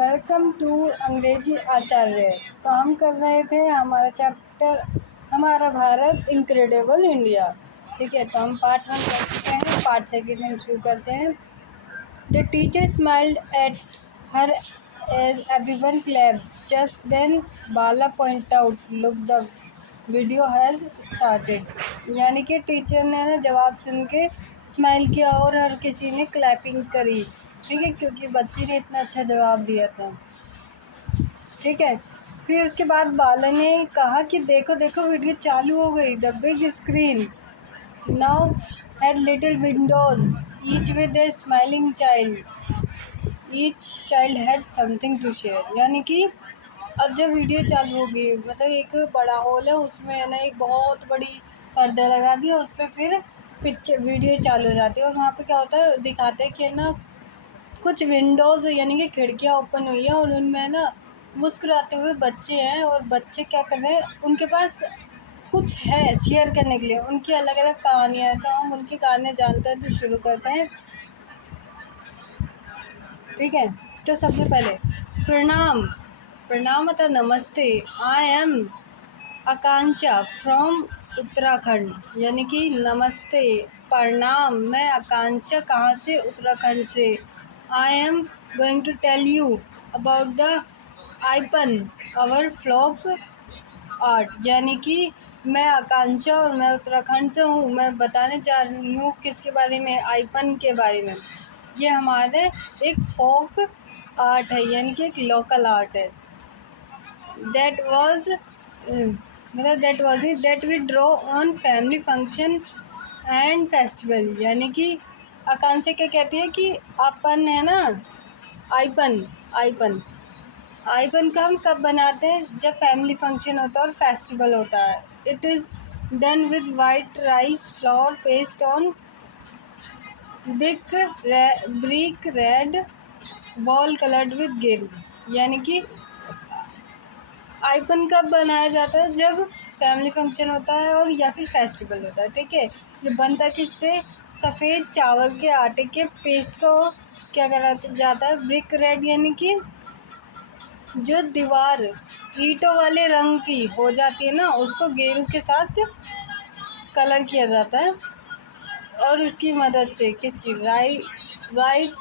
Welcome to अंग्रेजी आचार्य। तो हम कर रहे थे हमारा चैप्टर हमारा भारत इनक्रेडिबल इंडिया। ठीक है, तो हम पार्ट 1 कर चुके हैं, पार्ट 2 हम शुरू करते हैं। The teacher smiled at her as everyone clapped. Just then Bala point out, look the video has started. यानी कि टीचर ने ना जवाब सुन के स्माइल किया और हर किसी ने क्लैपिंग करी। ठीक है, क्योंकि बच्ची ने इतना अच्छा जवाब दिया था। ठीक है, फिर उसके बाद बाला ने कहा कि देखो देखो वीडियो चालू हो गई। The big screen now had little windows each with a smiling child. Each child had something to share. यानी कि अब जब वीडियो चालू होगी, मतलब एक बड़ा हॉल है, उसमें है ना एक बहुत बड़ी पर्दा लगा दिया, उस पर फिर पिक्चर वीडियो चालू हो जाती है। और वहाँ पे क्या होता है, दिखाते हैं कि ना कुछ विंडोज़ यानी कि खिड़कियाँ ओपन हुई है और उनमें ना मुस्कुराते हुए बच्चे हैं। और बच्चे क्या कर रहे हैं, उनके पास कुछ है शेयर करने के लिए, उनकी अलग अलग कहानियाँ हैं। तो हम उनकी कहानियाँ जानते हैं, तो शुरू करते हैं। ठीक है, तो सबसे पहले प्रणाम। प्रणाम मतलब नमस्ते। I am Akanksha from Uttarakhand. यानी कि नमस्ते, प्रणाम, मैं आकांक्षा कहाँ से, उत्तराखंड से। I am going to tell you about the aipan our folk art. यानी कि मैं आकांक्षा और मैं उत्तराखंड से हूँ। मैं बताने जा रही हूँ किसके बारे में, आइपन के बारे में। ये हमारे एक फोक आर्ट है, यानी कि एक लोकल आर्ट है। That was that we draw on family function and festival. यानी कि आकांक्षा क्या कहती है कि अपन है ना, आइपन आइपन आइपन का हम कब बनाते हैं, जब फैमिली फंक्शन होता है और फेस्टिवल होता है। It is done with white rice flour paste on brick red wall coloured with गेरू। यानी कि आइकन कब बनाया जाता है, जब फैमिली फंक्शन होता है और या फिर फेस्टिवल होता है। ठीक है, ये बनता है किससे, सफ़ेद चावल के आटे के पेस्ट को क्या करा जाता है, ब्रिक रेड, यानी कि जो दीवार ईंटों वाले रंग की हो जाती है ना, उसको गेरू के साथ कलर किया जाता है। और उसकी मदद से किसकी, वाइट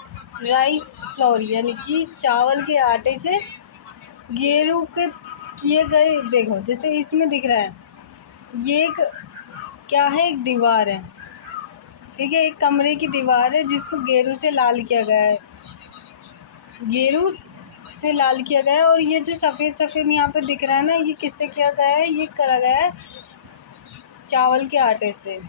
राइस फ्लोर, यानी कि चावल के आटे से गेरू के किए गए। देखो जैसे इसमें दिख रहा है, ये एक क्या है, एक दीवार है। ठीक है, एक कमरे की दीवार है जिसको गेरू से लाल किया गया है, गेरू से लाल किया गया है। और ये जो सफ़ेद सफ़ेद यहाँ पे दिख रहा है ना, ये किससे किया गया है, ये करा गया है चावल के आटे से।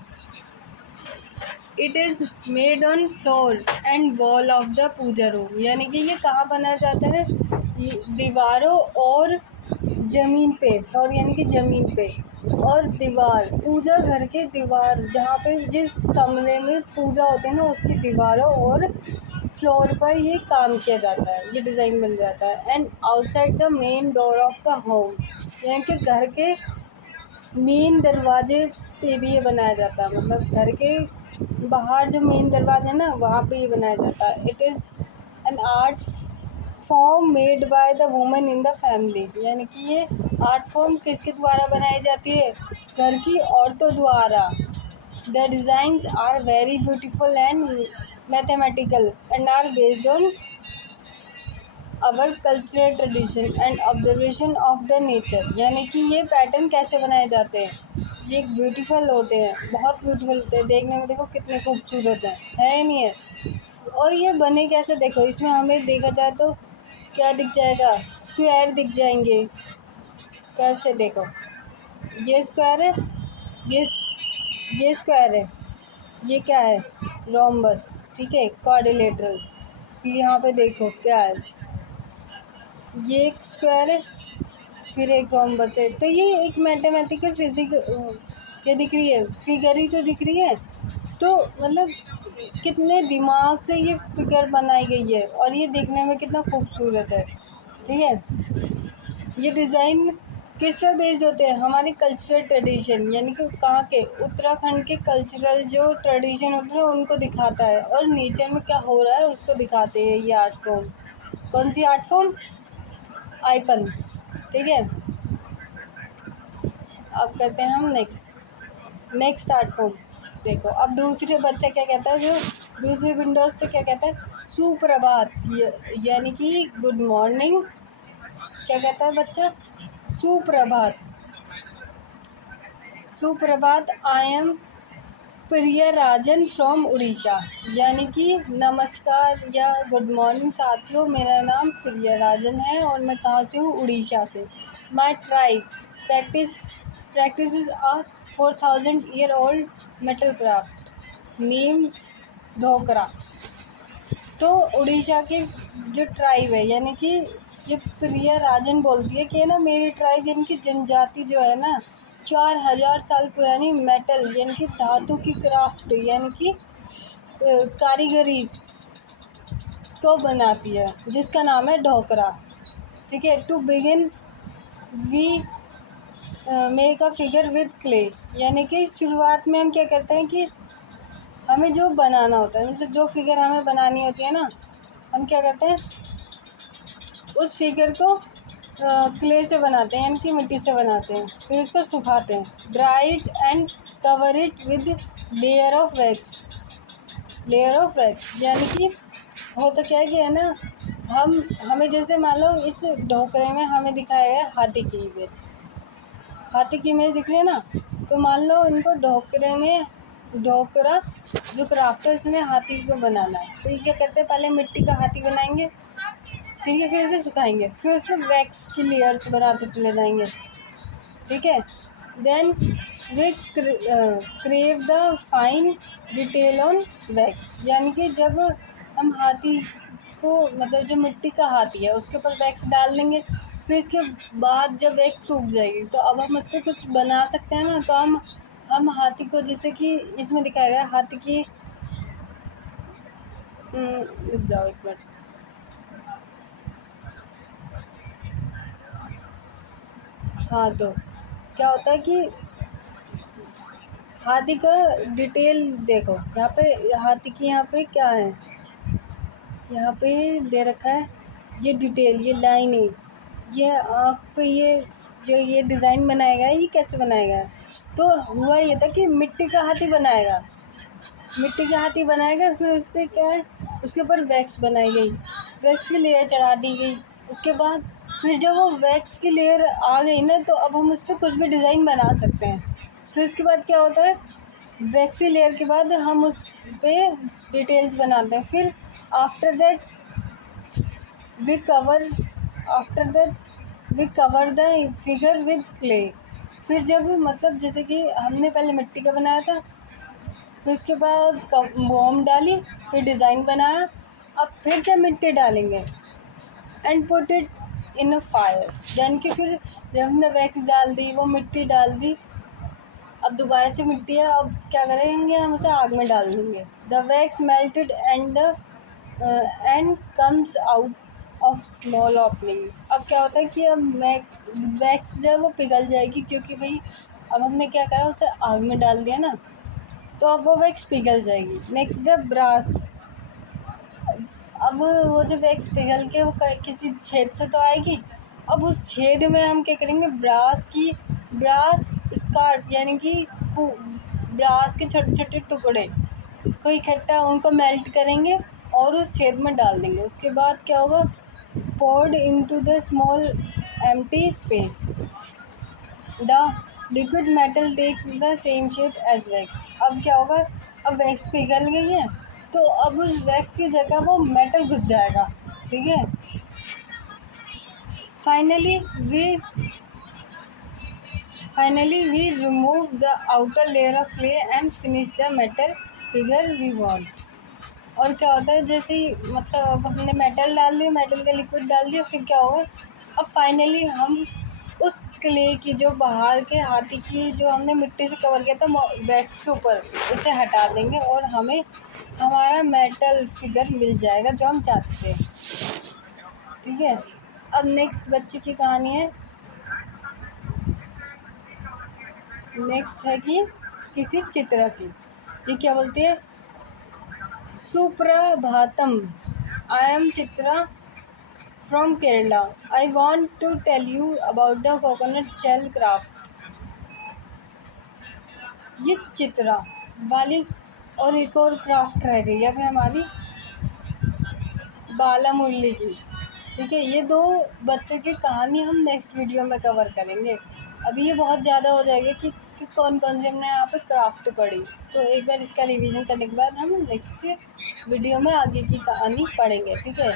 It is made on floor and wall of the puja room. यानी कि ये कहाँ बनाया जाता है, दीवारों और ज़मीन पे, फ्लोर यानी कि ज़मीन पे, और दीवार पूजा घर के दीवार, जहाँ पे जिस कमरे में पूजा होती है ना, उसकी दीवारों और फ्लोर पर ये काम किया जाता है, ये डिज़ाइन बन जाता है। And outside the main door of the home, यानी कि घर के मेन दरवाजे पे भी ये बनाया जाता है, मतलब घर के बाहर जो मेन दरवाजा है ना, वहाँ पे ये बनाया जाता है। It is an art form made by the women in the family. यानी कि ये आर्ट फॉर्म किसके द्वारा बनाई जाती है, घर की औरतों द्वारा। The designs are very beautiful and mathematical and are based on our cultural tradition and observation of the nature. यानी कि ये पैटर्न कैसे बनाए जाते हैं, ये ब्यूटीफुल होते हैं, बहुत ब्यूटीफुल होते हैं, देखने में देखो कितने खूबसूरत है नहीं है। और ये बने कैसे, देखो इसमें हमें देखा जाए तो क्या दिख जाएगा, स्क्वायर दिख जाएंगे। कैसे, देखो ये स्क्वायर है, ये ये स्क्वायर है, ये क्या है, रोम्बस। ठीक है, क्वाड्रिलेटरल। फिर यहाँ पे देखो क्या है, ये एक स्क्वायर है, फिर एक रोम्बस है। तो ये एक मैथमेटिकल ये दिख रही है, फिगर ही तो दिख रही है। तो मतलब कितने दिमाग से ये फिगर बनाई गई है, और ये दिखने में कितना खूबसूरत है। ठीक है, ये डिज़ाइन किस पे बेस्ड होते हैं, हमारे कल्चरल ट्रेडिशन, यानी कि कहाँ के, उत्तराखंड के कल्चरल जो ट्रेडिशन होते हैं उनको दिखाता है, और नेचर में क्या हो रहा है उसको दिखाते हैं ये आर्ट फॉर्म। कौन सी आर्ट फॉर्म? आइपन। ठीक है, अब करते हैं हम नेक्स्ट आर्ट फॉर्म। देखो अब दूसरे बच्चा क्या कहता है, जो दूसरी विंडोज से क्या कहता है, सुप्रभात, यानी कि गुड मॉर्निंग। क्या कहता है बच्चा? सुप्रभात। सुप्रभात, I am Priya Rajan from Orissa, यानी कि नमस्कार या गुड मॉर्निंग साथियों, मेरा नाम प्रिया राजन है और मैं कहाँ से हूँ? उड़ीसा से। My tribe practice is a 4000 year old metal craft name Dhokra. तो उड़ीसा के जो ट्राइब है, यानी कि ये प्रिया राजन बोलती है कि ना मेरी ट्राइब यानी कि जनजाति जो है ना, 4000 साल पुरानी मेटल यानी कि धातु की क्राफ्ट यानी कि कारीगरी को बनाती है, जिसका नाम है ढोकरा। ठीक है, to begin we make a figure with clay, यानी कि शुरुआत में हम क्या करते हैं कि हमें जो बनाना होता है, मतलब जो फिगर हमें बनानी होती है ना, हम क्या करते हैं उस फिगर को क्ले से बनाते हैं, यानी कि मिट्टी से बनाते हैं, फिर उसको सुखाते हैं, dry it and cover it with layer of wax. यानी कि हो तो क्या है कि है ना, हमें जैसे मान लो इस ढोकरे में हमें दिखाया है हाथी की इमेज दिख रही है ना, तो मान लो इनको ढोकरा जो क्राफ्ट है उसमें हाथी को बनाना है, तो ये क्या करते हैं, पहले मिट्टी का हाथी बनाएंगे, ठीक है, फिर इसे सुखाएंगे, फिर उसमें वैक्स की लेयर्स बनाते चले जाएंगे। ठीक है, then we crave the fine detail on wax, यानी कि जब हम हाथी को, मतलब जो मिट्टी का हाथी है उसके ऊपर वैक्स डाल देंगे, फिर इसके बाद जब वैक्स सूख जाएगी तो अब हम उस पर कुछ बना सकते हैं ना, तो हम हाथी को, जैसे कि इसमें दिखाया गया हाथी की, रुक जाओ एक मिनट। हाँ, तो क्या होता है कि हाथी का डिटेल देखो, यहाँ पे हाथी की यहाँ पे क्या है, यहाँ पे दे रखा है ये डिटेल, ये लाइनिंग, ये आँख पे ये जो ये डिज़ाइन बनाएगा, ये कैसे बनाएगा? तो हुआ ये था कि मिट्टी का हाथी बनाएगा, फिर उस पर क्या है, उसके ऊपर वैक्स बनाई गई, वैक्स की लेयर चढ़ा दी गई, उसके बाद फिर जब वो वैक्स की लेयर आ गई ना, तो अब हम उस पर कुछ भी डिज़ाइन बना सकते हैं। फिर उसके बाद क्या होता है, वैक्सी लेयर के बाद हम उस पे डिटेल्स बनाते हैं, फिर after that we cover after that we cover the figure with clay. फिर जब मतलब जैसे कि हमने पहले मिट्टी का बनाया था, फिर उसके बाद मोम डाली, फिर डिज़ाइन बनाया, अब फिर से मिट्टी डालेंगे and put it in a fire, यानी कि फिर जब हमने वैक्स डाल दी, वो मिट्टी डाल दी, अब दोबारा से मिट्टी है, अब क्या करेंगे, हम उसे आग में डाल देंगे। The wax melted and comes out of small opening. अब क्या होता है कि अब वैक्स जो है वो पिघल जाएगी, क्योंकि भाई अब हमने क्या करा, उसे आग में डाल दिया ना, तो अब वो वैक्स पिघल जाएगी। Next the brass. अब वो जो वैक्स पिघल के वो किसी छेद से तो आएगी, अब उस छेद में हम क्या करेंगे, ब्रास स्कार्ट, यानी कि ब्रास के छोटे छोटे टुकड़े को इकट्ठा उनको मेल्ट करेंगे और उस छेद में डाल देंगे। उसके बाद क्या होगा, poured into the small empty space, the liquid metal takes the same shape as wax। अब क्या होगा, अब वैक्स पिघल गई है, तो अब उस वैक्स की जगह वो मेटल घुस जाएगा। ठीक है, finally we remove the outer layer of clay and finish the metal figure we want. और क्या होता है, जैसे ही मतलब अब हमने मेटल डाल दिया, मेटल का लिक्विड डाल दिया, फिर क्या होगा, अब फाइनली हम उस क्ले की जो बाहर के हाथी की जो हमने मिट्टी से कवर किया था वैक्स के ऊपर, उसे हटा देंगे और हमें हमारा मेटल फिगर मिल जाएगा जो हम चाहते थे। ठीक है, अब नेक्स्ट बच्चे की कहानी है, नेक्स्ट है कि किसी चित्र की। ये क्या बोलती है, सुप्रभातम, I am Chitra from Kerala. I want to tell you about the coconut shell craft. ये चित्रा वाली और एक और क्राफ्ट रह गई अब हमारी बाला मुरली की। ठीक है, ये दो बच्चों की कहानी हम नेक्स्ट वीडियो में कवर करेंगे। अभी ये बहुत ज़्यादा हो जाएगा कि कौन कौन सी हमने यहाँ पे क्राफ्ट पढ़ी। तो एक बार इसका रिवीजन करने के बाद हम नेक्स्ट वीडियो में आगे की कहानी पढ़ेंगे। ठीक है।